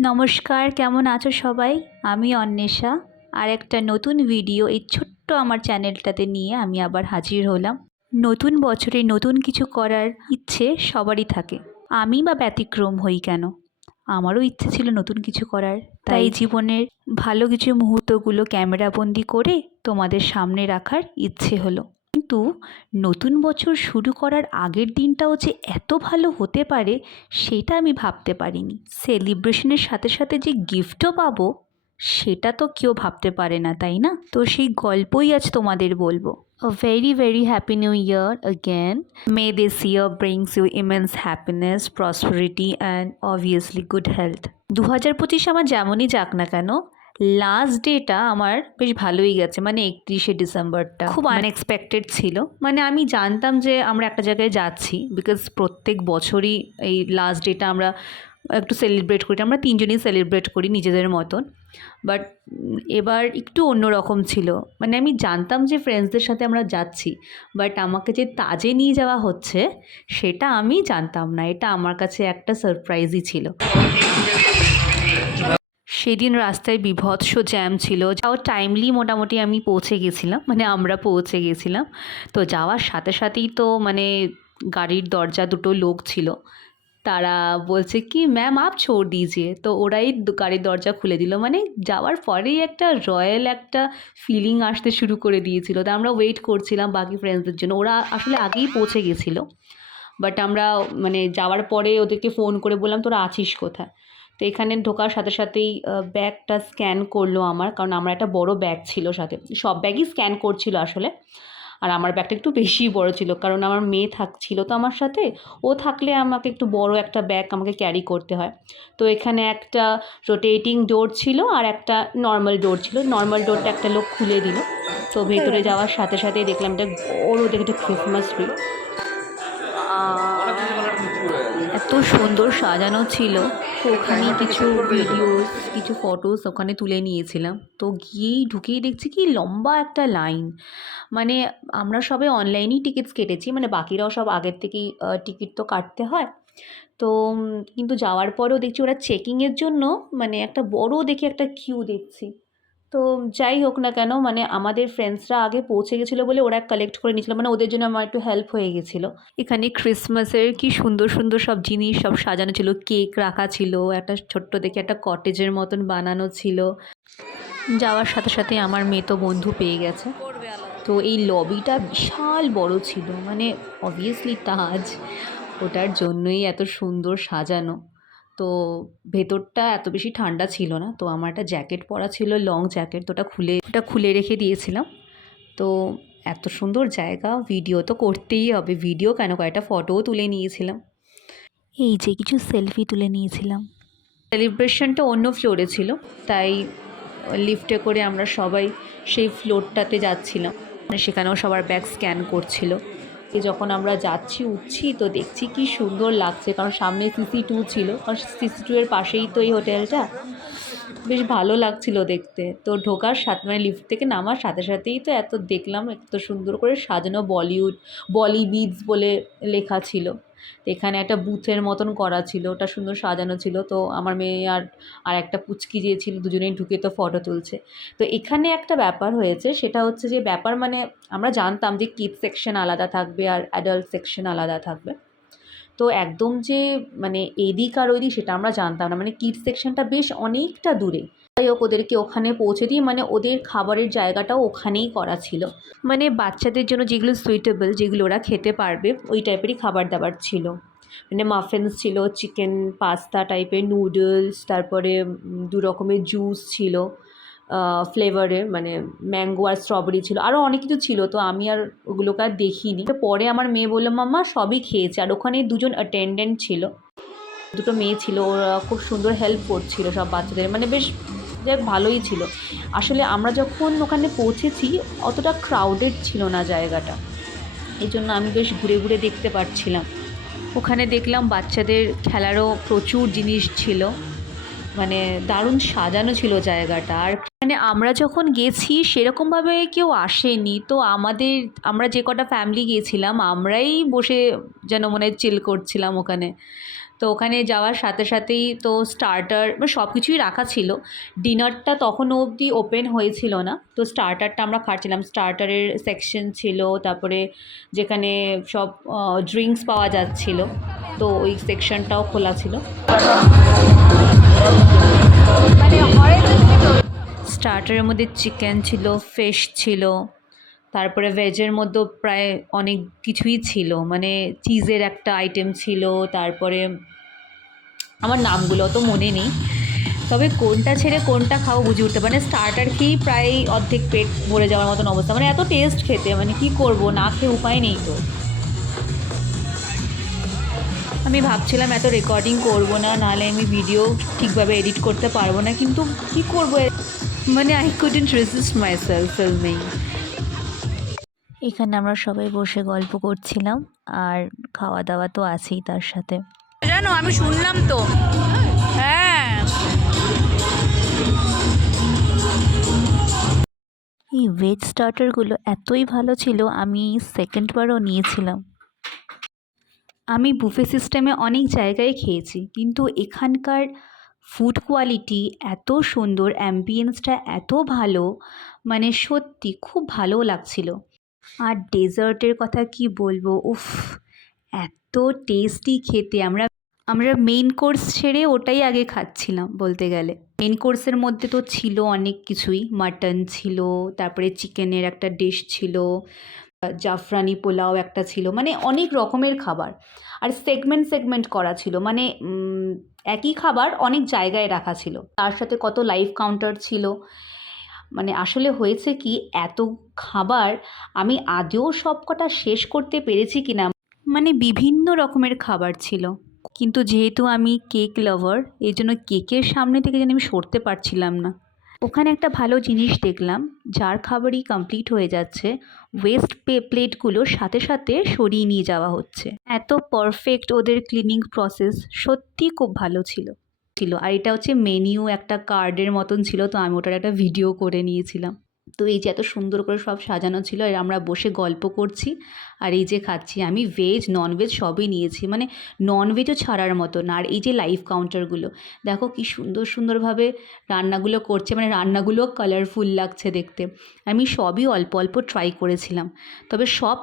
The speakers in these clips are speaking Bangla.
নমস্কার কেমন আছো সবাই? আমি অন্বেষা। আর একটা নতুন ভিডিও এই ছোট্ট আমার চ্যানেলটাতে নিয়ে আমি আবার হাজির হলাম। নতুন বছরে নতুন কিছু করার ইচ্ছে সবারই থাকে। আমি বা ব্যতিক্রম হই কেন? আমারও ইচ্ছে ছিল নতুন কিছু করার। তাই। জীবনের ভালো কিছু মুহূর্তগুলো ক্যামেরাবন্দি করে তোমাদের সামনে রাখার ইচ্ছে হলো। কিন্তু নতুন বছর শুরু করার আগের দিনটাও যে এত ভালো হতে পারে সেটা আমি ভাবতে পারিনি সেলিব্রেশনের সাথে সাথে যে গিফটও পাবো সেটা তো কেউ ভাবতে পারে না তাই না তো সেই গল্পই আজ তোমাদের বলব A very very happy new year again. May this year brings you immense happiness, prosperity and obviously good health. দু হাজার পঁচিশ আমার যেমনই যাক না কেন লাস্ট ডেটা আমার বেশ ভালোই গেছে মানে একত্রিশে ডিসেম্বরটা। খুব আনএক্সপেক্টেড ছিল। মানে আমি জানতাম যে আমরা একটা জায়গায় যাচ্ছি বিকজ প্রত্যেক বছরই এই লাস্ট ডেটা আমরা একটু সেলিব্রেট করি আমরা তিনজনই সেলিব্রেট করি নিজেদের মতন। বাট এবার একটু অন্যরকম ছিল। মানে আমি জানতাম যে ফ্রেন্ডসদের সাথে আমরা যাচ্ছি বাট আমাকে যে তাজে নিয়ে যাওয়া হচ্ছে সেটা আমি জানতাম না। এটা আমার কাছে একটা সারপ্রাইজই ছিল। সেদিন রাস্তায় বিভৎস জ্যাম ছিল। যাও টাইমলি মোটামুটি আমি পৌঁছে গেছিলাম মানে আমরা পৌঁছে গেছিলাম। তো যাওয়ার সাথে সাথেই তো মানে গাড়ির দরজা দুটো লোক ছিল। তারা বলছে কি ম্যাম আপ ছোড় দিজিয়ে। তো ওরাই গাড়ির দরজা খুলে দিল। মানে যাওয়ার পরেই একটা রয়্যাল একটা ফিলিং আসতে শুরু করে দিয়েছিল। তা আমরা ওয়েট করছিলাম বাকি ফ্রেন্ডসদের জন্য। ওরা আসলে আগেই পৌঁছে গেছিল। বাট আমরা মানে যাওয়ার পরে ওদেরকে ফোন করে বললাম, তোরা আছিস কোথায়? তো এখানে ঢোকার সাথে সাথেই ব্যাগটা স্ক্যান করল আমার কারণ আমার একটা বড় ব্যাগ ছিল সাথে। সব ব্যাগই স্ক্যান করছিল আসলে। আর আমার ব্যাগটা একটু বেশি বড় ছিল কারণ আমার মেয়ে থাকছিল তো আমার সাথে। ও থাকলে আমাকে একটু বড় একটা ব্যাগ আমাকে ক্যারি করতে হয়। তো এখানে একটা রোটেটিং ডোর ছিল আর একটা নর্মাল ডোর ছিল। নর্মাল ডোরটা একটা লোক খুলে দিল। তো ভেতরে যাওয়ার সাথে সাথেই দেখলাম এটা বড় দেখে একটা ক্রিসমাস ট্রি এত সুন্দর সাজানো ছিল। ওখানে কিছু ভিডিওস কিছু ফটোস ওখানে তুলে নিয়েছিলাম। তো গিয়েই ঢুকেই দেখছি কি লম্বা একটা লাইন মানে আমরা সবে অনলাইনেই টিকিটস কেটেছি মানে বাকিরাও সব আগের থেকেই টিকিট তো কাটতে হয়। তো কিন্তু যাওয়ার পরেও দেখছি ওরা চেকিংয়ের জন্য মানে একটা বড় দেখে একটা কিউ দেখছি। তো যাই হোক না কেন মানে আমাদের ফ্রেন্ডসরা আগে পৌঁছে গেছিল বলে ওরা কালেক্ট করে নিয়েছিল। মানে ওদের জন্য আমার একটু হেল্প হয়ে গেছিল। এখানে ক্রিসমাসের কি সুন্দর সুন্দর সব জিনিস সব সাজানো ছিল। কেক রাখা ছিল, একটা ছোট্ট দেখে একটা কটেজের মতন বানানো ছিল। যাওয়ার সাথে সাথে আমার মেয়ে তো বন্ধু পেয়ে গেছে। তো এই লবিটা বিশাল বড় ছিল। মানে অবভিয়াসলি তাজ। ওটার জন্যই এত সুন্দর সাজানো। তো ভেতরটা এত বেশি ঠান্ডা ছিল না তো আমার একটা জ্যাকেট পরা ছিল লং জ্যাকেট তো ওটা খুলে ওটা খুলে রেখে দিয়েছিলাম। তো এত সুন্দর জায়গা ভিডিও তো করতেই হবে ভিডিও কেন কয়েকটা ফটোও তুলে নিয়েছিলাম। এই যে কিছু সেলফি তুলে নিয়েছিলাম। সেলিব্রেশনটা অন্য ফ্লোরে ছিল তাই লিফটে করে আমরা সবাই সেই ফ্লোরটাতে যাচ্ছিলাম। মানে সেখানেও সবার ব্যাগ স্ক্যান করছিল। এই যখন আমরা যাচ্ছি, উঠছি, তো দেখছি কি সুন্দর লাগছে। কারণ সামনে সিসি টু ছিল। কারণ সিসি টু এর পাশেই তো এই হোটেলটা বেশ ভালো লাগছিল দেখতে। তো ঢোকার সাথে মানে লিফট থেকে নামার সাথে সাথেই তো এত দেখলাম, এত সুন্দর করে সাজানো বলিউড বলি বিডস বলে লেখা ছিল। এখানে একটা বুথের মতন করা ছিল, ওটা সুন্দর সাজানো ছিল। তো আমার মেয়ে আর আর একটা পুচকি যে ছিল, দুজনেই ঢুকে তো ফটো তুলছে। তো এখানে একটা ব্যাপার হয়েছে, সেটা হচ্ছে যে ব্যাপার মানে আমরা জানতাম যে কিড সেকশন আলাদা থাকবে আর অ্যাডাল্ট সেকশন আলাদা থাকবে। তো একদম যে মানে এদিক আর ওইদিক সেটা আমরা জানতাম না। মানে কিড সেকশনটা বেশ অনেকটা দূরে। যাই হোক, ওদেরকে ওখানে পৌঁছে দিয়ে মানে ওদের খাবারের জায়গাটাও ওখানেই করা ছিল। মানে বাচ্চাদের জন্য যেগুলো সুইটেবল যেগুলো ওরা খেতে পারবে, ওই টাইপেরই খাবার দাবার ছিল। মানে মাফিনস ছিল চিকেন পাস্তা টাইপের নুডলস তারপরে দু রকমের জুস ছিল। ফ্লেভারে মানে ম্যাঙ্গো আর স্ট্রবেরি ছিল। আরও অনেক কিছু ছিল, তো আমি আর ওগুলোকে আর দেখিনি। পরে আমার মেয়ে বলল, মাম্মা, সবই খেয়েছে। আর ওখানে দুজন অ্যাটেন্ডেন্ট ছিল। দুটো মেয়ে ছিল, ওরা খুব সুন্দর হেল্প করছিল সব বাচ্চাদের। মানে বেশ যাক ভালোই ছিল। আসলে আমরা যখন ওখানে পৌঁছেছি, অতটা ক্রাউডেড ছিল না জায়গাটা। এই জন্য আমি বেশ ঘুরে ঘুরে দেখতে পাচ্ছিলাম ওখানে দেখলাম বাচ্চাদের খেলারও প্রচুর জিনিস ছিল। মানে দারুণ সাজানো ছিল জায়গাটা। আর মানে আমরা যখন গেছি, সেরকমভাবে কেউ আসেনি। তো আমাদের, আমরা যে কটা ফ্যামিলি গিয়েছিলাম, আমরাই বসে যেন মনে চিল করছিলাম ওখানে। তো ওখানে যাওয়ার সাথে সাথেই তো স্টার্টার মানে সব কিছুই রাখা ছিল। ডিনারটা তখনও অবধি ওপেন হয়েছিল না। তো স্টার্টারটা আমরা খাচ্ছিলাম। স্টার্টারের সেকশন ছিল, তারপরে যেখানে সব ড্রিঙ্কস পাওয়া যাচ্ছিল। তো ওই সেকশনটাও খোলা ছিল। স্টার্টারের মধ্যে চিকেন ছিল, ফিশ ছিল, তারপরে ভেজের মধ্যেও প্রায় অনেক কিছুই ছিল। মানে চিজের একটা আইটেম ছিল, তারপরে আমার নামগুলো অত মনে নেই। তবে কোনটা ছেড়ে কোনটা খাব বুঝে উঠতে মানে স্টার্টার খেয়েই প্রায় অর্ধেক পেট ভরে যাওয়ার মতন অবস্থা। মানে এত টেস্ট খেতে মানে কি করব, না খেয়ে উপায় নেই তো। আমি ভাবছিলাম এত রেকর্ডিং করব না নাহলে আমি ভিডিও ঠিকভাবে এডিট করতে পারব না কিন্তু কি করব? মানে I couldn't resist myself filming এখানে আমরা সবাই বসে গল্প করছিলাম আর খাওয়া দাওয়া তো আছেই তার সাথে। জানো আমি শুনলাম তো। হ্যাঁ। এই ভেজ স্টার্টারগুলো এতই ভালো ছিল আমি সেকেন্ডবারও নিয়েছিলাম। আমি বুফে সিস্টেমে অনেক জায়গায় খেয়েছি, কিন্তু এখানকার ফুড কোয়ালিটি এত সুন্দর অ্যাম্বিয়েন্সটা এত ভালো মানে সত্যি খুব ভালো লাগছিল। আর ডেজার্টের কথা কি বলব? উফ, এত টেস্টি খেতে। আমরা আমরা মেইন কোর্স ছেড়ে ওটাই আগে খাচ্ছিলাম বলতে গেলে। মেন কোর্সের মধ্যে তো ছিল অনেক কিছুই। মাটন ছিল, তারপরে চিকেনের একটা ডিশ ছিল জাফরানি পোলাও একটা ছিল মানে অনেক রকমের খাবার। আর সেগমেন্ট সেগমেন্ট করা ছিল মানে একই খাবার অনেক জায়গায় রাখা ছিল। তার সাথে কত লাইভ কাউন্টার ছিল। মানে আসলে হয়েছে কি, এত খাবার আমি আদৌ সব কটা শেষ করতে পেরেছি কিনা? মানে বিভিন্ন রকমের খাবার ছিল। কিন্তু যেহেতু আমি কেক লাভার এই জন্য কেকের সামনে থেকে যেন আমি সরতে পারছিলাম না। ওখানে একটা ভালো জিনিস দেখলাম, যার খাবারই কমপ্লিট হয়ে যাচ্ছে ওয়েস্ট পে প্লেটগুলো সাথে সাথে সরিয়ে নিয়ে যাওয়া হচ্ছে। এত পারফেক্ট ওদের ক্লিনিং প্রসেস সত্যি খুব ভালো ছিল। ছিল। আর এটা হচ্ছে মেনিউ একটা কার্ডের মতন ছিল, তো আমি ওটার একটা ভিডিও করে নিয়েছিলাম। তো এই যে এত সুন্দর করে সব সাজানো ছিল আর আমরা বসে গল্প করছি। আর এই যে খাচ্ছি আমি ভেজ ননভেজ সবই নিয়েছি। মানে ননভেজও ছাড়ার মতো না আর এই যে লাইভ কাউন্টারগুলো দেখো কি সুন্দর সুন্দরভাবে রান্নাগুলো করছে। মানে রান্নাগুলো কালারফুল লাগছে দেখতে। আমি সবই অল্প অল্প ট্রাই করেছিলাম। তবে সব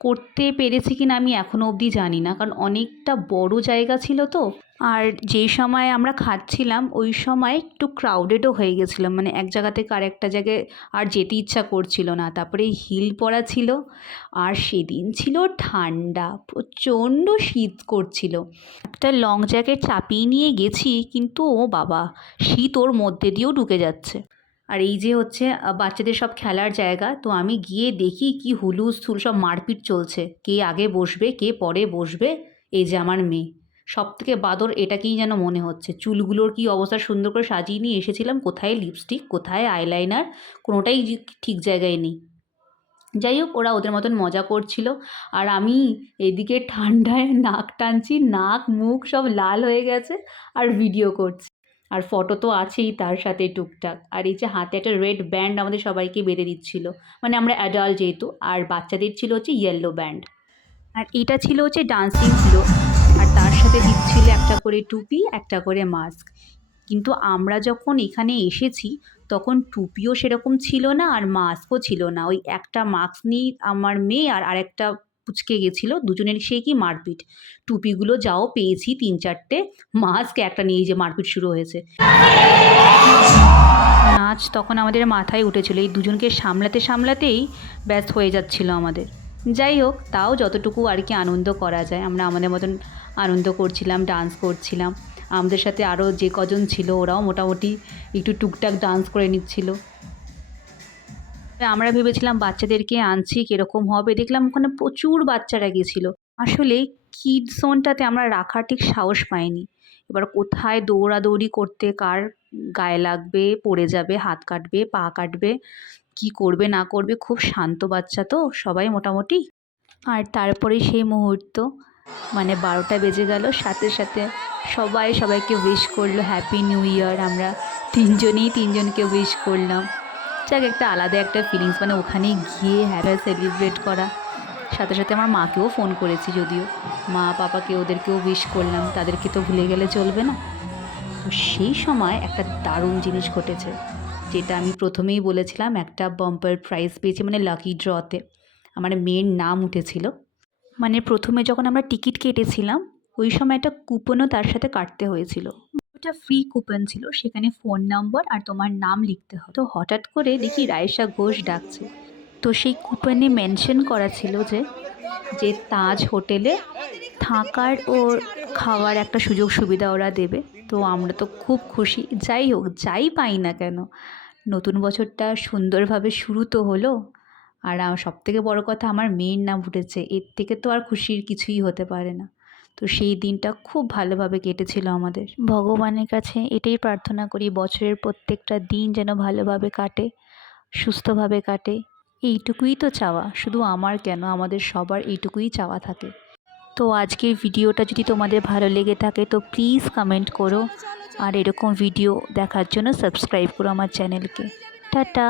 করতে পেরেছি কি না আমি এখনও অবধি জানি না। কারণ অনেকটা বড় জায়গা ছিল তো। আর যেই সময় আমরা খাচ্ছিলাম, ওই সময় একটু ক্রাউডেডও হয়ে গেছিলাম। মানে এক জায়গা থেকে আর একটা জায়গায় আর যেতে ইচ্ছা করছিল না। তারপরে হিল পরা ছিল। আর সেদিন ছিল ঠান্ডা, প্রচণ্ড শীত করছিল। একটা লং জ্যাকেট চাপিয়ে নিয়ে গেছি, কিন্তু ও বাবা, শীত ওর মধ্যে দিয়েও ঢুকে যাচ্ছে। আর এই যে হচ্ছে বাচ্চাদের সব খেলার জায়গা, তো আমি গিয়ে দেখি কি হুলুস থুল সব মারপিট চলছে। কে আগে বসবে, কে পরে বসবে, এই যে আমার মেয়ে। সব থেকে বাদর এটাকেই যেন মনে হচ্ছে। চুলগুলোর কি অবস্থা সুন্দর করে সাজিয়ে নিয়ে এসেছিলাম? কোথায় লিপস্টিক কোথায় আইলাইনার কোনোটাই ঠিক জায়গায় নেই। যাই হোক, ওরা ওদের মতন মজা করছিল। আর আমি এদিকে ঠান্ডায় নাক টানছি, নাক, মুখ সব লাল হয়ে গেছে আর ভিডিও করছি। আর ফটো তো আছেই তার সাথে টুকটাক। আর এই যে হাতে একটা রেড ব্যান্ড আমাদের সবাইকে বেঁধে দিচ্ছিল। মানে আমরা অ্যাডাল্ট যেহেতু, আর বাচ্চাদের ছিল হচ্ছে ইয়েলো ব্যান্ড আর এটা ছিল হচ্ছে ডান্সিং আর তার সাথে দিচ্ছিল একটা করে টুপি, একটা করে মাস্ক কিন্তু আমরা যখন এখানে এসেছি, তখন টুপিও সেরকম ছিল না আর মাস্কও ছিল না। ওই একটা মাস্ক নিয়ে আমার মেয়ে আর আরেকটা পুচকে গেছিল, দুজনের সেই কি মারপিট। টুপিগুলো যাও পেয়েছি তিন চারটে মাস্ক একটা নিয়ে যে মারপিট শুরু হয়েছে। নাচ তখন আমাদের মাথায় উঠেছিল, এই দুজনকে সামলাতে সামলাতেই ব্যস্ত হয়ে যাচ্ছিল আমাদের। যাই হোক, তাও যতটুকু আর কি আনন্দ করা যায়। আমরা আমাদের মতন আনন্দ করছিলাম ডান্স করছিলাম। আমাদের সাথে আরও যে কজন ছিল, ওরাও মোটামুটি একটু টুকটাক ডান্স করে নিচ্ছিল। আমরা ভেবেছিলাম বাচ্চাদেরকে আনছি, কীরকম হবে। দেখলাম ওখানে প্রচুর বাচ্চারা গেছিল। আসলে কিড জোনটাতে আমরা রাখার ঠিক সাহস পাইনি। এবার কোথায় দৌড়াদৌড়ি করতে, কার গায়ে লাগবে, পড়ে যাবে, হাত কাটবে, পা কাটবে কি করবে, না করবে, খুব শান্ত বাচ্চা তো, সবাই মোটামুটি। আর তারপরে সেই মুহূর্ত মানে বারোটা বেজে গেল, সাথে সাথে সবাই সবাইকে উইশ করল হ্যাপি নিউ ইয়ার আমরা তিনজনেই তিনজনকে উইশ করলাম। যাক, একটা আলাদা একটা ফিলিংস মানে ওখানে গিয়ে হ্যাপি সেলিব্রেট করা। সাথে সাথে আমার মাকেও ফোন করেছি যদিও। মা, পাপাকে ওদেরকেও উইশ করলাম, তাদেরকে তো ভুলে গেলে চলবে না। তো সেই সময় একটা দারুণ জিনিস ঘটেছে। যেটা আমি প্রথমেই বলেছিলাম, একটা বাম্পার প্রাইজ পেয়েছি মানে লাকি ড্রতে আমার মেয়ের নাম উঠেছিল। মানে প্রথমে যখন আমরা টিকিট কেটেছিলাম, ওই সময় একটা কুপনও তার সাথে কাটতে হয়েছিল। ওটা ফ্রি কুপন ছিল, সেখানে ফোন নাম্বার আর তোমার নাম লিখতে হতো তো হঠাৎ করে দেখি রায়সা ঘোষ ডাকছে। তো সেই কুপনে মেনশন করা ছিল যে যে তাজ হোটেলে থাকার ও খাওয়ার একটা সুযোগ সুবিধা ওরা দেবে। তো আমরা তো খুব খুশি। যাই হোক, যাই পাই না কেন, নতুন বছরটা সুন্দরভাবে শুরু তো হলো। আর সব থেকে বড় কথা আমার মেয়ের নাম উঠেছে, এর থেকে তো আর খুশির কিছুই হতে পারে না। তো সেই দিনটা খুব ভালোভাবে কেটেছিল আমাদের। ভগবানের কাছে এটাই প্রার্থনা করি, বছরের প্রত্যেকটা দিন যেন ভালোভাবে কাটে, সুস্থভাবে কাটে। এইটুকুই তো চাওয়া, শুধু আমার কেন, আমাদের সবার এইটুকুই চাওয়া থাকে। তো আজকের ভিডিওটা যদি তোমাদের ভালো লেগে থাকে, তো প্লিজ কমেন্ট করো। আর এরকম ভিডিও দেখার জন্য সাবস্ক্রাইব করো আমার চ্যানেলকে টাটা।